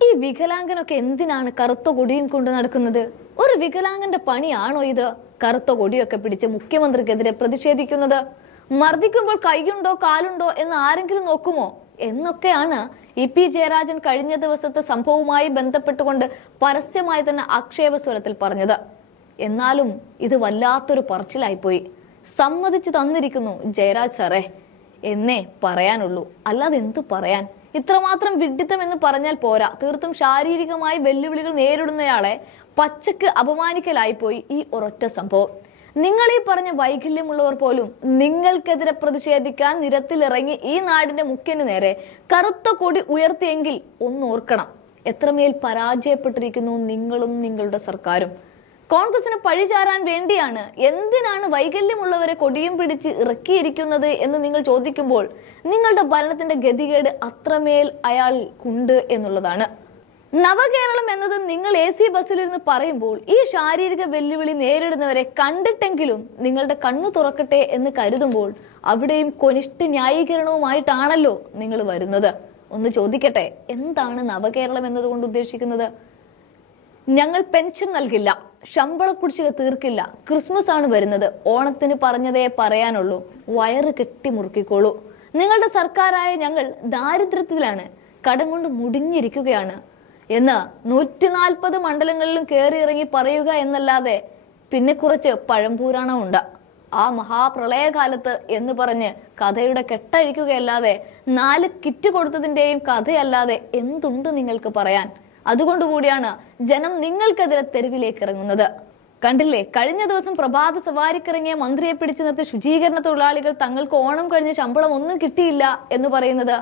ഈ വികലാംഗനൊക്കെ എന്തിനാണ് കറുത്ത കൊടിയും കൊണ്ട് നടക്കുന്നത്? ഒരു വികലാംഗന്റെ പണിയാണോ ഇത്? കറുത്ത കൊടിയൊക്കെ പിടിച്ച് മുഖ്യമന്ത്രിക്കെതിരെ പ്രതിഷേധിക്കുന്നത്? മർദ്ദിക്കുമ്പോൾ കൈയുണ്ടോ കാലുണ്ടോ എന്ന് ആരെങ്കിലും നോക്കുമോ? എന്നൊക്കെയാണ് ഇ പി ജയരാജൻ കഴിഞ്ഞ ദിവസത്തെ സംഭവവുമായി ബന്ധപ്പെട്ടുകൊണ്ട് പരസ്യമായി തന്നെ ആക്ഷേപ സ്വരത്തിൽ പറഞ്ഞത്. എന്നാലും ഇത് വല്ലാത്തൊരു പറച്ചിലായിപ്പോയി. സമ്മതിച്ചു തന്നിരിക്കുന്നു ജയരാജ് സാറേ. എന്നേ പറയാനുള്ളൂ. അല്ലാതെ എന്തു പറയാൻ? ഇത്രമാത്രം വിഡ്ഢിത്തം എന്ന് പറഞ്ഞാൽ പോരാ. തീർത്തും ശാരീരികമായി വെല്ലുവിളികൾ നേരിടുന്നയാളെ പച്ചക്ക് അപമാനിക്കലായിപ്പോയി ഈ ഒരൊറ്റ സംഭവം. നിങ്ങൾ ഈ പറഞ്ഞ വൈകല്യമുള്ളവർ പോലും നിങ്ങൾക്കെതിരെ പ്രതിഷേധിക്കാൻ നിരത്തിലിറങ്ങി ഈ നാടിന്റെ മുഖ്യന് നേരെ കറുത്ത കൊടി ഉയർത്തിയെങ്കിൽ ഒന്നോർക്കണം എത്രമേൽ പരാജയപ്പെട്ടിരിക്കുന്നു നിങ്ങളും നിങ്ങളുടെ സർക്കാരും. കോൺഗ്രസിന് പഴിചാരാൻ വേണ്ടിയാണ് എന്തിനാണ് വൈകല്യമുള്ളവരെ കൊടിയും പിടിച്ച് ഇറക്കിയിരിക്കുന്നത് എന്ന് നിങ്ങൾ ചോദിക്കുമ്പോൾ നിങ്ങളുടെ ഭരണത്തിന്റെ ഗതികേട് അത്രമേൽ അയാൾക്കുണ്ട് എന്നുള്ളതാണ്. നവകേരളം എന്നത് നിങ്ങൾ എ സി ബസ്സിലിരുന്ന് പറയുമ്പോൾ ഈ ശാരീരിക വെല്ലുവിളി നേരിടുന്നവരെ കണ്ടിട്ടെങ്കിലും നിങ്ങളുടെ കണ്ണു തുറക്കട്ടെ എന്ന് കരുതുമ്പോൾ അവിടെയും കൊനിഷ്ഠ ന്യായീകരണവുമായിട്ടാണല്ലോ നിങ്ങൾ വരുന്നത്. ഒന്ന് ചോദിക്കട്ടെ എന്താണ് നവകേരളം എന്നതുകൊണ്ട് ഉദ്ദേശിക്കുന്നത്? ഞങ്ങൾ പെൻഷൻ നൽകില്ല. ശമ്പള കുടിശ്ശിക തീർക്കില്ല. ക്രിസ്മസ് ആണ് വരുന്നത്. ഓണത്തിന് പറഞ്ഞതേ പറയാനുള്ളൂ. വയറ് കെട്ടി മുറുക്കിക്കോളൂ. നിങ്ങളുടെ സർക്കാരായ ഞങ്ങൾ ദാരിദ്ര്യത്തിലാണ്. കടം കൊണ്ട് മുടിഞ്ഞിരിക്കുകയാണ്. എന്ന് നൂറ്റി നാൽപ്പത് മണ്ഡലങ്ങളിലും കയറി ഇറങ്ങി പറയുക എന്നല്ലാതെ പിന്നെ കുറച്ച് പഴംപൂരാണമുണ്ട്. ആ മഹാപ്രളയകാലത്ത് എന്ന് പറഞ്ഞ് കഥയുടെ കെട്ടഴിക്കുകയല്ലാതെ നാല് കിറ്റ് കൊടുത്തതിന്റെയും കഥയല്ലാതെ എന്തുണ്ട് നിങ്ങൾക്ക് പറയാൻ? അതുകൊണ്ട് കൂടിയാണ് ജനം നിങ്ങൾക്കെതിരെ തെരുവിലേക്ക് ഇറങ്ങുന്നത് കണ്ടില്ലേ കഴിഞ്ഞ ദിവസം പ്രഭാത സവാരിക്കിറങ്ങിയ മന്ത്രിയെ പിടിച്ചു നിർത്തി ശുചീകരണ തൊഴിലാളികൾ തങ്ങൾക്ക് ഓണം കഴിഞ്ഞ ശമ്പളം ഒന്നും കിട്ടിയില്ല എന്ന് പറയുന്നത്.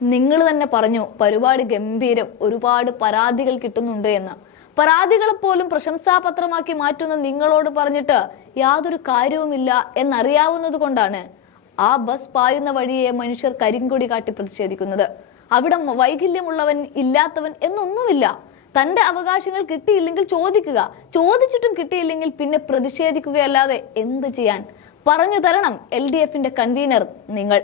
നിങ്ങൾ തന്നെ പറഞ്ഞു പരിപാടി ഗംഭീരം ഒരുപാട് പരാതികൾ കിട്ടുന്നുണ്ട് എന്ന്. പരാതികളെ പോലും പ്രശംസാപത്രമാക്കി മാറ്റുന്ന നിങ്ങളോട് പറഞ്ഞിട്ട് യാതൊരു കാര്യവുമില്ല എന്നറിയാവുന്നത് കൊണ്ടാണ് ആ ബസ് പായുന്ന വഴിയെ മനുഷ്യർ കരിങ്കൊടി കാട്ടി പ്രതിഷേധിക്കുന്നത്. അവിടെ വൈകല്യമുള്ളവൻ ഇല്ലാത്തവൻ എന്നൊന്നുമില്ല. തന്റെ അവകാശങ്ങൾ കിട്ടിയില്ലെങ്കിൽ ചോദിക്കുക. ചോദിച്ചിട്ടും കിട്ടിയില്ലെങ്കിൽ പിന്നെ പ്രതിഷേധിക്കുകയല്ലാതെ എന്ത് ചെയ്യാൻ? പറഞ്ഞു തരണം എൽ ഡി എഫിന്റെ കൺവീനർ നിങ്ങൾ.